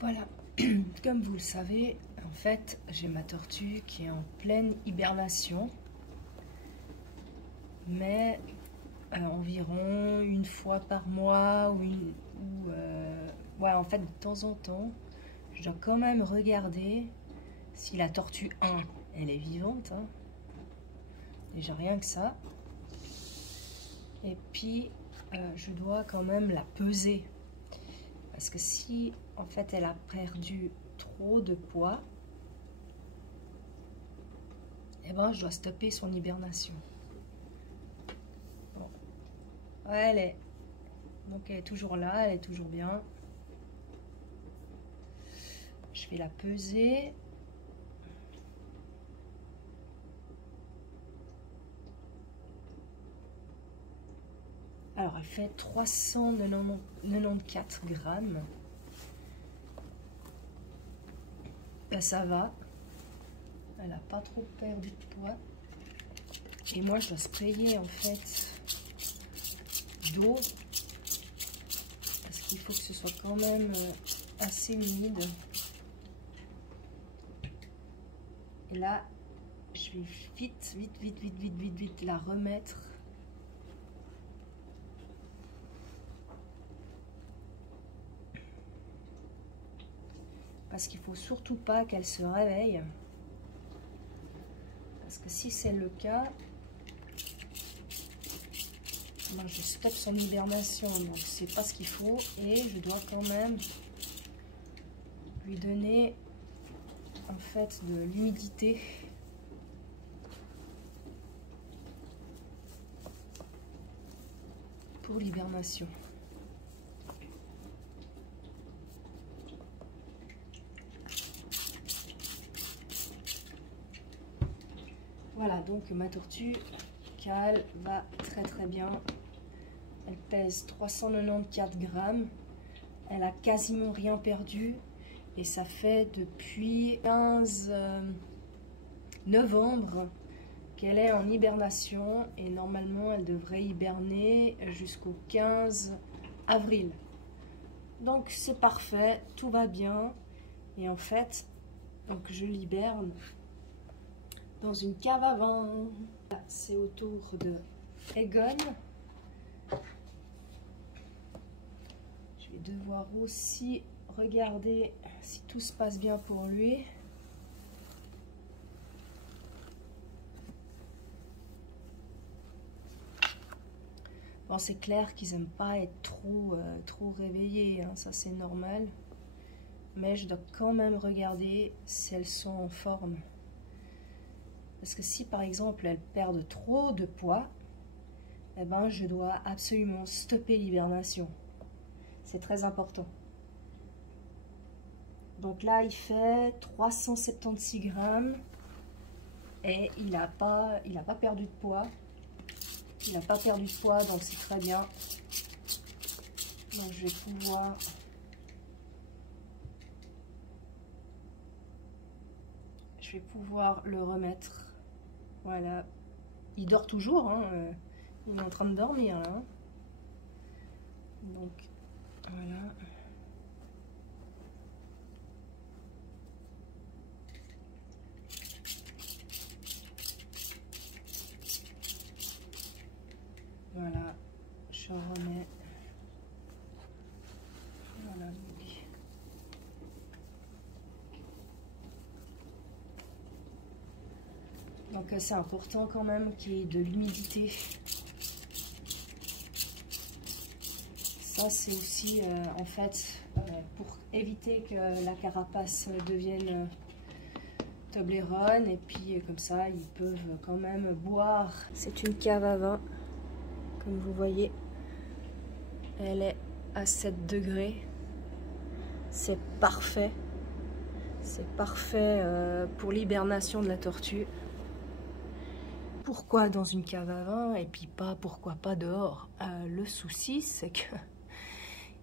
Voilà, comme vous le savez, en fait, j'ai ma tortue qui est en pleine hibernation, mais environ une fois par mois ouais, en fait, de temps en temps, je dois quand même regarder si la tortue 1, elle est vivante, hein. Déjà rien que ça. Et puis, je dois quand même la peser. Parce que si, en fait, elle a perdu trop de poids, eh ben, je dois stopper son hibernation. Bon. Ouais, donc elle est toujours là, elle est toujours bien. Je vais la peser. Alors, elle fait 394 grammes. Ben, ça va. Elle n'a pas trop perdu de poids. Et moi, je dois sprayer, en fait, d'eau. Parce qu'il faut que ce soit quand même assez humide. Et là, je vais vite la remettre. Parce qu'il ne faut surtout pas qu'elle se réveille. Parce que si c'est le cas, ben je stoppe son hibernation. Donc c'est pas ce qu'il faut. Et je dois quand même lui donner en fait de l'humidité. Pour l'hibernation. Voilà, donc ma tortue Cal va très bien. Elle pèse 394 grammes. Elle a quasiment rien perdu. Et ça fait depuis 15 novembre qu'elle est en hibernation. Et normalement, elle devrait hiberner jusqu'au 15 avril. Donc c'est parfait, tout va bien. Et en fait, donc je l'hiberne dans une cave à vin. C'est au tour de Egon. Je vais devoir aussi regarder si tout se passe bien pour lui. Bon, c'est clair qu'ils n'aiment pas être trop réveillés, hein, ça c'est normal. Mais je dois quand même regarder si elles sont en forme. Parce que si par exemple elles perdent trop de poids, eh ben, je dois absolument stopper l'hibernation. C'est très important. Donc là il fait 376 grammes et il n'a pas perdu de poids. Il n'a pas perdu de poids, donc c'est très bien. Donc je vais pouvoir le remettre. Voilà, il dort toujours, hein. Il est en train de dormir là. Donc voilà. Voilà, je remets. Voilà. Donc c'est important quand même qu'il y ait de l'humidité. Ça c'est aussi en fait pour éviter que la carapace devienne Toblerone, et puis comme ça ils peuvent quand même boire. C'est une cave à vin, comme vous voyez, elle est à 7 degrés. C'est parfait. C'est parfait pour l'hibernation de la tortue. Pourquoi dans une cave à vin et puis pourquoi pas dehors? Le souci c'est que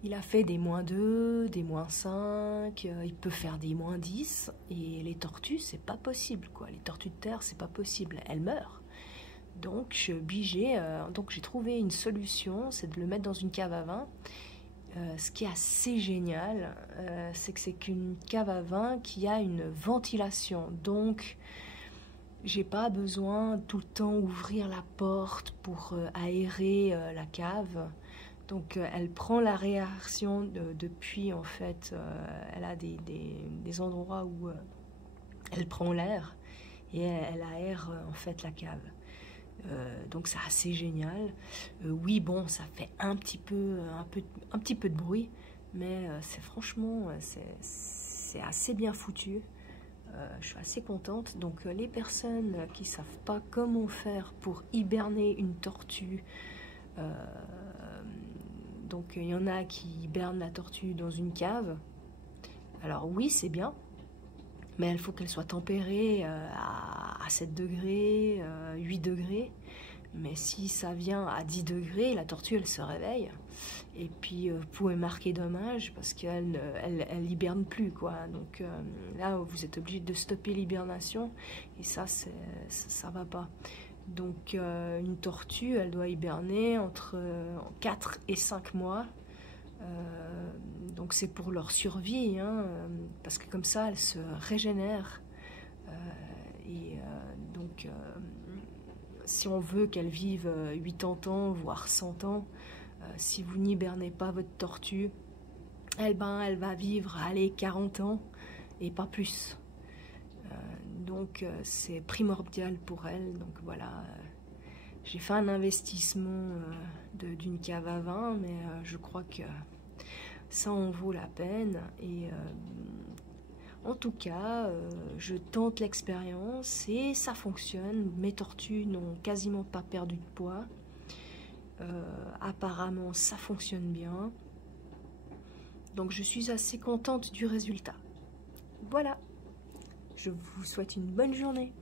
il a fait des -2, des -5, il peut faire des -10, et les tortues c'est pas possible quoi. Les tortues de terre c'est pas possible, elles meurent. Donc je suis obligée, donc j'ai trouvé une solution, c'est de le mettre dans une cave à vin Ce qui est assez génial, c'est que c'est qu'une cave à vin qui a une ventilation. Donc, j'ai pas besoin tout le temps ouvrir la porte pour aérer la cave. Donc, elle prend l'aération depuis, en fait, elle a des endroits où elle prend l'air et elle aère, en fait, la cave. Donc c'est assez génial. Oui, bon, ça fait un petit peu de bruit, mais c'est franchement, c'est assez bien foutu. Je suis assez contente. Donc les personnes qui savent pas comment faire pour hiberner une tortue, donc il y en a qui hibernent la tortue dans une cave. Alors oui, c'est bien, mais il faut qu'elle soit tempérée à 7 degrés, 8 degrés. Mais si ça vient à 10 degrés, la tortue, elle se réveille. Et puis, vous pouvez marquer dommage parce qu'elle elle hiberne plus, quoi. Donc là, vous êtes obligé de stopper l'hibernation. Et ça va pas. Donc, une tortue, elle doit hiberner entre 4 et 5 mois. Donc c'est pour leur survie, hein, parce que comme ça, elles se régénèrent. Donc, si on veut qu'elles vivent 80 ans, voire 100 ans, si vous n'hibernez pas votre tortue, elle va vivre, allez, 40 ans, et pas plus. Donc, c'est primordial pour elle. Donc voilà, j'ai fait un investissement d'une cave à vin, mais je crois que ça en vaut la peine. Et en tout cas, je tente l'expérience et ça fonctionne. Mes tortues n'ont quasiment pas perdu de poids. Apparemment, ça fonctionne bien. Donc, je suis assez contente du résultat. Voilà. Je vous souhaite une bonne journée.